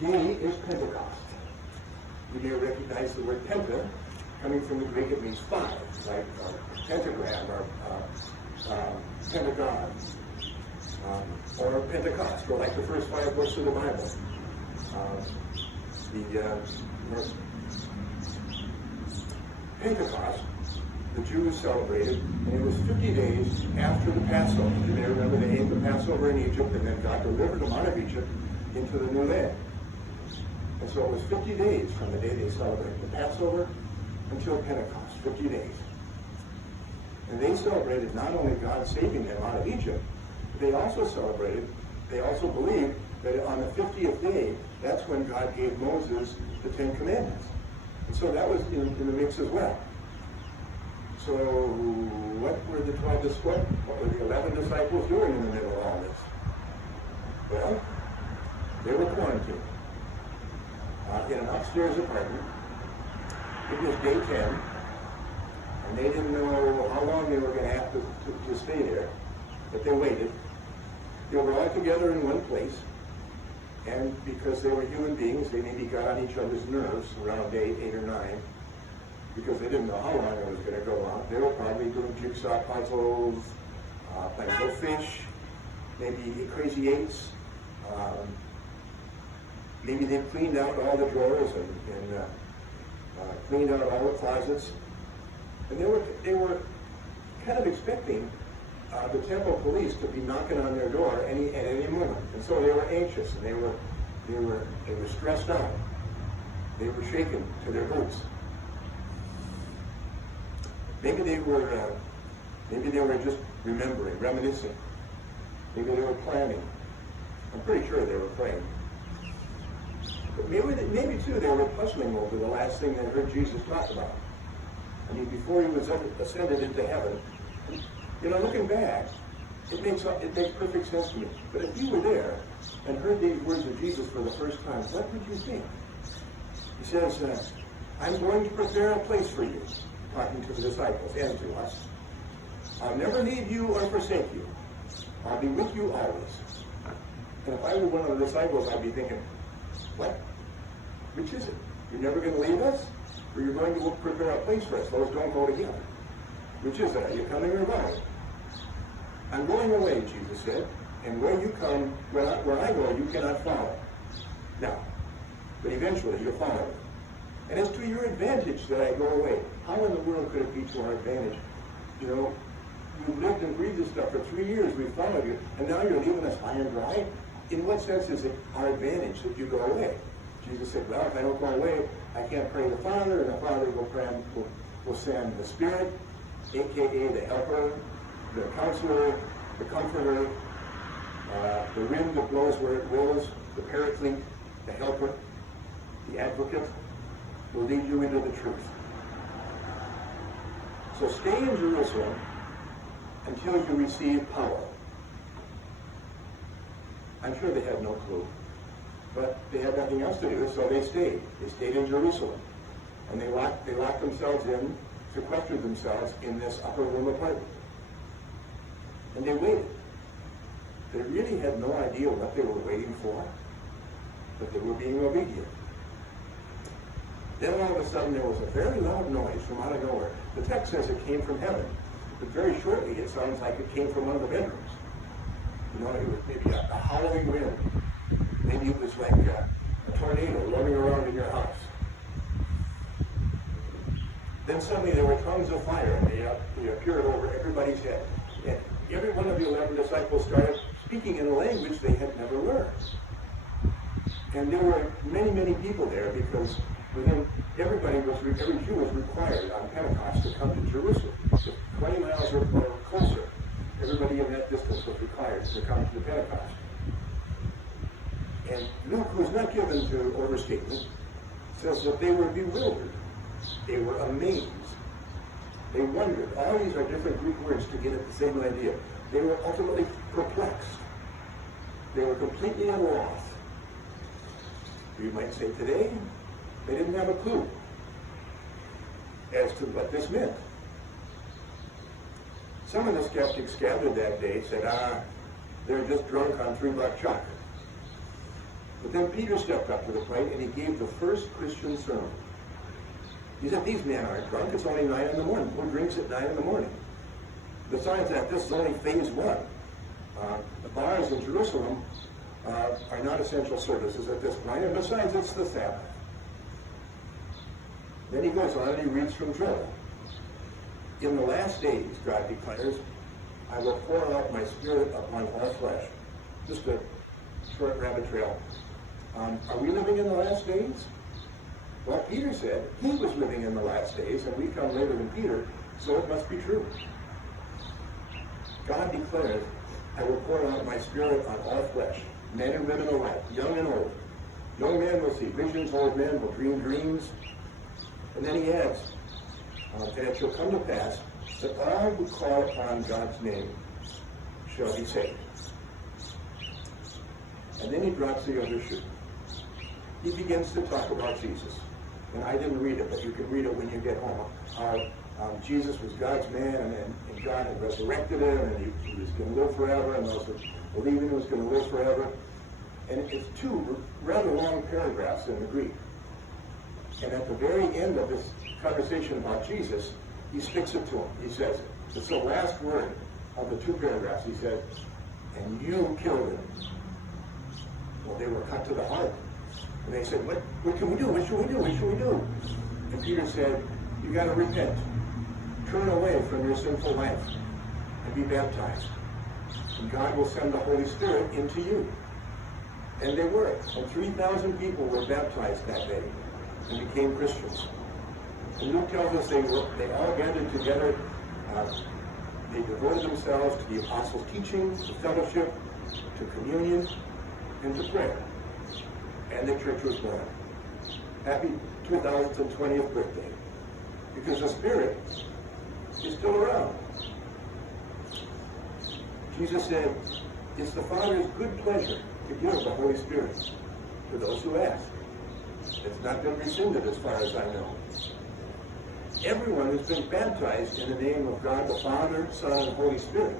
day is Pentecost. You may recognize the word penta, coming from the Greek. It means five, like pentagram or pentagon, or Pentecost, or like the first 5 books of the Bible. Pentecost, the Jews celebrated, and it was 50 days after the Passover. You may remember they ate the Passover in Egypt, and then God delivered them out of Egypt into the new land. And so it was 50 days from the day they celebrated the Passover until Pentecost, 50 days. And they celebrated not only God saving them out of Egypt, but they also believed that on the 50th day, that's when God gave Moses the 10 Commandments. And so that was in the mix as well. So what were the 12 disciples? What were the 11 disciples doing in the middle of all this? Well, they were quarantined in an upstairs apartment. It was day 10, and they didn't know how long they were going to have to stay there, but they waited. They were all together in one place, and because they were human beings, they maybe got on each other's nerves around day 8 or 9, because they didn't know how long it was going to go on. They were probably doing jigsaw puzzles, playing go fish, maybe crazy eights. Maybe they cleaned out all the drawers and cleaned out all the closets. And they were kind of expecting the temple police to be knocking on their door at any moment. And so they were anxious, and they were stressed out. They were shaken to their boots. Maybe they were just remembering, reminiscing. Maybe they were planning. I'm pretty sure they were praying. But maybe too, they were puzzling over the last thing they heard Jesus talk about. I mean, before he was ascended into heaven. Looking back, it makes perfect sense to me. But if you were there and heard these words of Jesus for the first time, what would you think? He says, I'm going to prepare a place for you, talking to the disciples and to us. I'll never leave you or forsake you. I'll be with you always. And if I were one of the disciples, I'd be thinking, what? Which is it? You're never going to leave us? Or you're going to prepare a place for us? Those don't go together. Which is it? Are you coming or going? I'm going away, Jesus said, and where you come, where I go, you cannot follow. Now, but eventually you'll follow me. And it's to your advantage that I go away. How in the world could it be to our advantage? You've lived and breathed this stuff for 3 years. We've followed you, and now you're leaving us high and dry? In what sense is it our advantage that you go away? Jesus said, well, if I don't go away, I can't pray the Father, and the Father will send the Spirit, a.k.a. the Helper, the Counselor, the Comforter, the wind that blows where it wills, the Paraclete, the Helper, the Advocate, will lead you into the truth. So stay in Jerusalem until you receive power. I'm sure they had no clue, but they had nothing else to do, so they stayed. They stayed in Jerusalem, and they locked themselves in, sequestered themselves in this upper room apartment. And they waited. They really had no idea what they were waiting for, but they were being obedient. Then all of a sudden there was a very loud noise from out of nowhere. The text says it came from heaven, but very shortly it sounds like it came from one of the bedrooms. It was maybe a howling wind. Maybe it was like a tornado running around in your house. Then suddenly there were tongues of fire, and they appeared over everybody's head. And every one of the 11 disciples started speaking in a language they had never learned. And there were many, many people there, because every Jew was required on Pentecost to come to Jerusalem. So 20 miles or closer, everybody in that distance was required to come to the Pentecost. And Luke, who's not given to overstatement, says that they were bewildered. They were amazed. They wondered. All these are different Greek words to get at the same idea. They were ultimately perplexed. They were completely at a loss. You might say today, they didn't have a clue as to what this meant. Some of the skeptics gathered that day said, they're just drunk on $3 chocolate. But then Peter stepped up to the plate and he gave the first Christian sermon. He said, these men aren't drunk. It's only 9 in the morning. Who drinks at 9 in the morning? Besides that, this is only phase 1. The bars in Jerusalem are not essential services at this point. And besides, it's the Sabbath. Then he goes on and he reads from Joel. In the last days, God declares, I will pour out my spirit upon all flesh. Just a short rabbit trail. Are we living in the last days? Well, Peter said he was living in the last days, and we come later than Peter, so it must be true. God declares, I will pour out my spirit on all flesh, men and women alike, young and old. Young men will see visions, old men will dream dreams. And then he adds, and it shall come to pass that all who call upon God's name shall be saved. And then he drops the other shoe. He begins to talk about Jesus. And I didn't read it, but you can read it when you get home. Jesus was God's man, and God had resurrected him, and he was going to live forever, and those who believed in him was going to live forever. And it's 2 rather long paragraphs in the Greek. And at the very end of this conversation about Jesus, he sticks it to him. He says, it's the last word of the 2 paragraphs. He says, and you killed him. Well, they were cut to the heart. And they said, what can we do? What should we do? What should we do? And Peter said, you got to repent. Turn away from your sinful life and be baptized. And God will send the Holy Spirit into you. And they were. And 3,000 people were baptized that day and became Christians. And Luke tells us they all gathered together. They devoted themselves to the apostles' teaching, to fellowship, to communion, and to prayer. And the church was born. Happy 2020th birthday. Because the Spirit is still around. Jesus said, it's the Father's good pleasure to give the Holy Spirit to those who ask. It's not been rescinded as far as I know. Everyone who's been baptized in the name of God the Father, Son, and Holy Spirit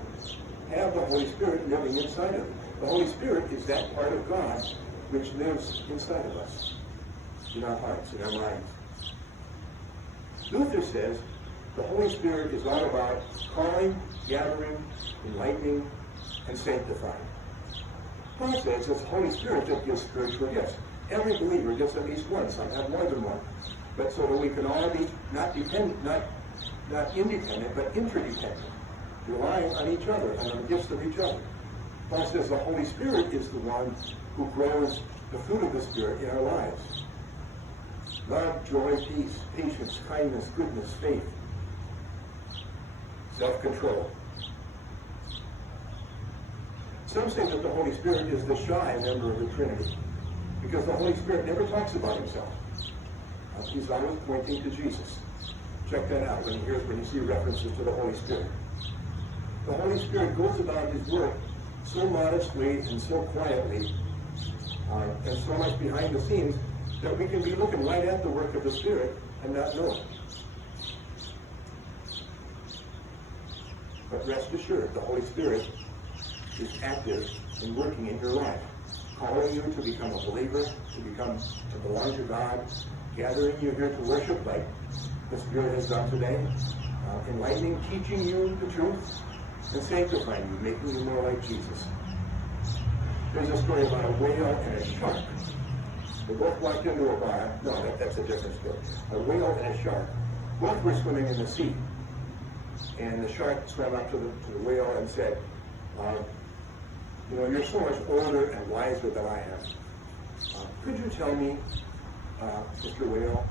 have the Holy Spirit living inside of them. The Holy Spirit is that part of God which lives inside of us, in our hearts, in our minds. Luther says the Holy Spirit is all about calling, gathering, enlightening, and sanctifying. Paul says it's the Holy Spirit that gives spiritual gifts. Every believer gets at least one. Some have more than one. But so that we can all be not independent, but interdependent, relying on each other and on the gifts of each other. Paul says the Holy Spirit is the one who grows the fruit of the Spirit in our lives. Love, joy, peace, patience, kindness, goodness, faith, self-control. Some say that the Holy Spirit is the shy member of the Trinity, because the Holy Spirit never talks about himself. He's always pointing to Jesus. Check that out when you see references to the Holy Spirit. The Holy Spirit goes about his work so modestly and so quietly, and so much behind the scenes, that we can be looking right at the work of the Spirit and not know it. But rest assured, the Holy Spirit is active and working in your life, calling you to become a believer, to belong to God, gathering you here to worship like the Spirit has done today, enlightening, teaching you the truth, and sanctifying you, making you more like Jesus. There's a story about a whale and a shark. They both walked into a bar. No, that's a different story. A whale and a shark. Both were swimming in the sea. And the shark swam up to the whale and said, you're so much older and wiser than I am. Could you tell me, Mr. Whale,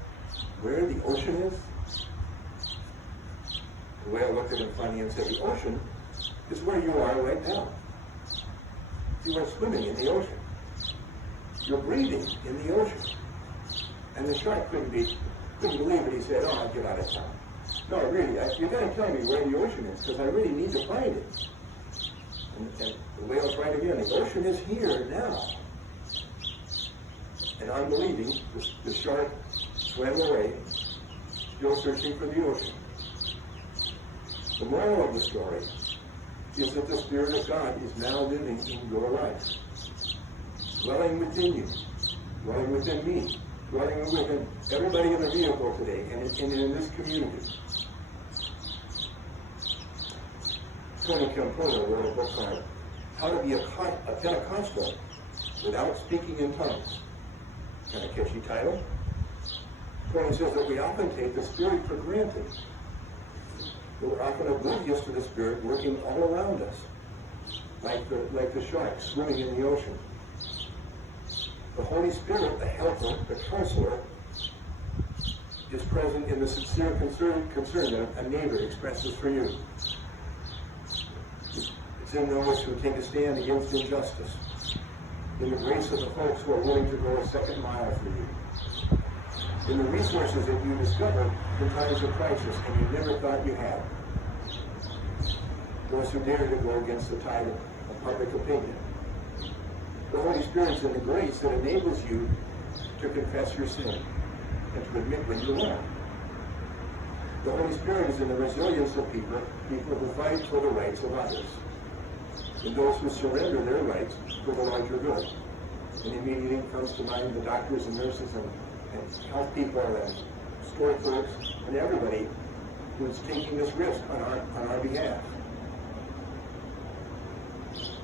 where the ocean is? The whale looked at him funny and said, the ocean is where you are right now. You are swimming in the ocean. You're breathing in the ocean. And the shark couldn't believe it. He said, oh, I'll get out of town. No, really, you're going to tell me where the ocean is, because I really need to find it. And the whale tried again. The ocean is here now. And unbelieving, the shark swam away, still searching for the ocean. The moral of the story is that the Spirit of God is now living in your life. dwelling within you, dwelling within me, dwelling within everybody in the vehicle today and in this community. Tony Campolo wrote a book on how to be a Pentecostal without speaking in tongues. Kind of catchy title. Tony says that we often take the Spirit for granted. We're often oblivious to the Spirit working all around us, like the sharks swimming in the ocean. The Holy Spirit, the helper, the counselor, is present in the sincere concern that a neighbor expresses for you. It's in those who take a stand against injustice, in the grace of the folks who are willing to go a second mile for you, in the resources that you discover in times of crisis and you never thought you had, those who dare to go against the tide of public opinion. The Holy Spirit is in the grace that enables you to confess your sin and to admit when you're wrong. The Holy Spirit is in the resilience of people who fight for the rights of others, and those who surrender their rights for the larger good. And immediately comes to mind the doctors and nurses and health people and store clerks and everybody who is taking this risk on our behalf.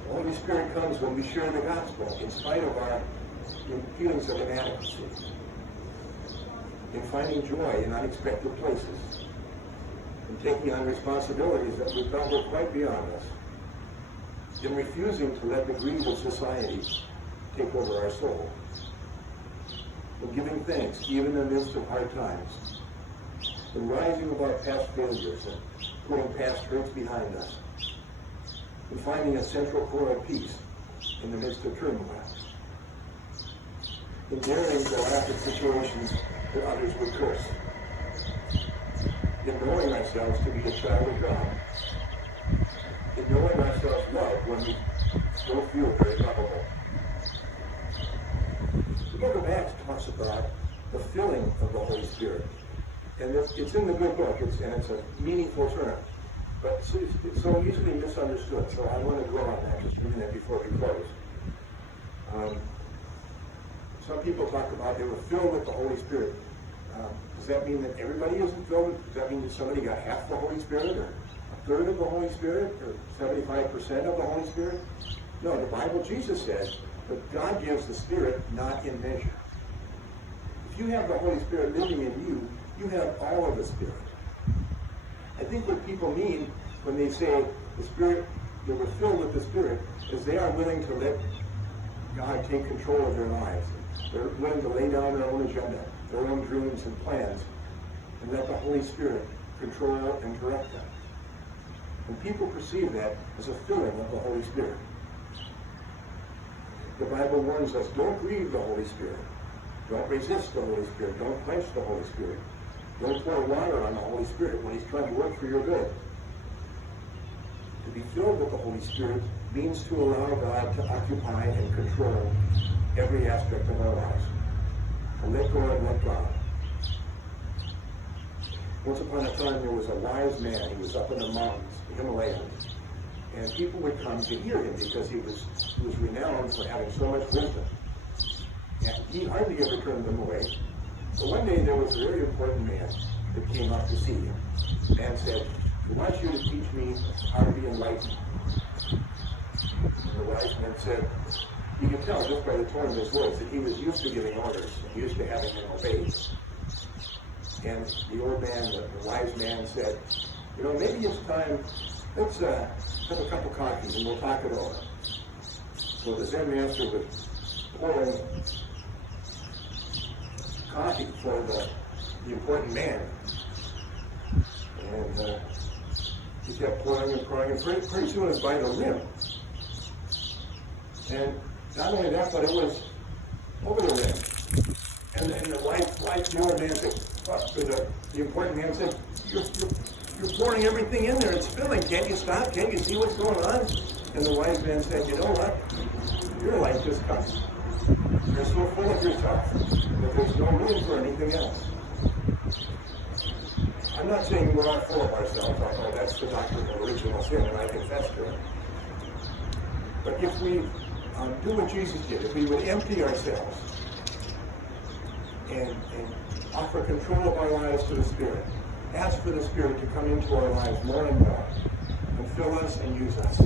The Holy Spirit comes when we share the gospel in spite of our feelings of inadequacy, in finding joy in unexpected places, in taking on responsibilities that we thought were quite beyond us, in refusing to let the greed of society take over our soul, in giving thanks even in the midst of hard times, in rising above past failures and putting past hurts behind us, in finding a central core of peace in the midst of turmoil, in daring to laugh at situations that others would curse, in knowing ourselves to be a child of God, in knowing ourselves loved when we don't feel very lovable. The book of Acts talks about the filling of the Holy Spirit. And it's in the good book, and it's a meaningful term. But it's so easily misunderstood, so I want to dwell on that just a minute before we close. Some people talk about they were filled with the Holy Spirit. Does that mean that everybody isn't filled? Does that mean that somebody got half the Holy Spirit, or a third of the Holy Spirit, or 75% of the Holy Spirit? No, the Bible, Jesus says that God gives the Spirit not in measure. If you have the Holy Spirit living in you, you have all of the Spirit. I think what people mean when they say the Spirit, they were filled with the Spirit, is they are willing to let God take control of their lives. They're willing to lay down their own agenda, their own dreams and plans, and let the Holy Spirit control and direct them. And people perceive that as a filling of the Holy Spirit. The Bible warns us, don't grieve the Holy Spirit. Don't resist the Holy Spirit. Don't quench the Holy Spirit. Don't pour water on the Holy Spirit when he's trying to work for your good. To be filled with the Holy Spirit means to allow God to occupy and control every aspect of our lives. To let go and let God. Once upon a time, there was a wise man. He was up in the mountains, the Himalayas. And people would come to hear him because he was renowned for having so much wisdom. And he hardly ever turned them away. But one day there was a very important man that came up to see him. The man said, I want you to teach me how to be enlightened. And the wise man said, you can tell just by the tone of his voice that he was used to giving orders and used to having them obeyed. And the old man, the wise man said, maybe it's time, let's have a cup of coffee and we'll talk it over. So the Zen master was pouring coffee for the important man. And he kept pouring and pouring, and pretty soon it was by the rim. And not only that, but it was over the rim. And the the old man said, the important man said, you're pouring everything in there, it's spilling, can't you stop? Can't you see what's going on? And the wise man said, you know what? You're like this cup. You're so full of yourself that there's no room for anything else. I'm not saying we're all full of ourselves, although that's the doctrine of original sin, and I confess to it. But if we do what Jesus did, if we would empty ourselves and offer control of our lives to the Spirit, ask for the Spirit to come into our lives more and more and fill us and use us.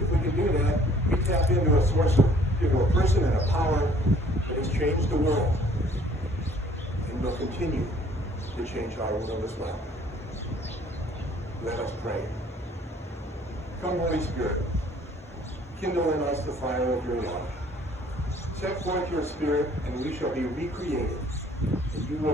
If we can do that, we tap into a source into a person and a power that has changed the world and will continue to change our world as well. Let us pray. Come, Holy Spirit, kindle in us the fire of your love. Set forth your Spirit, and we shall be recreated, and you will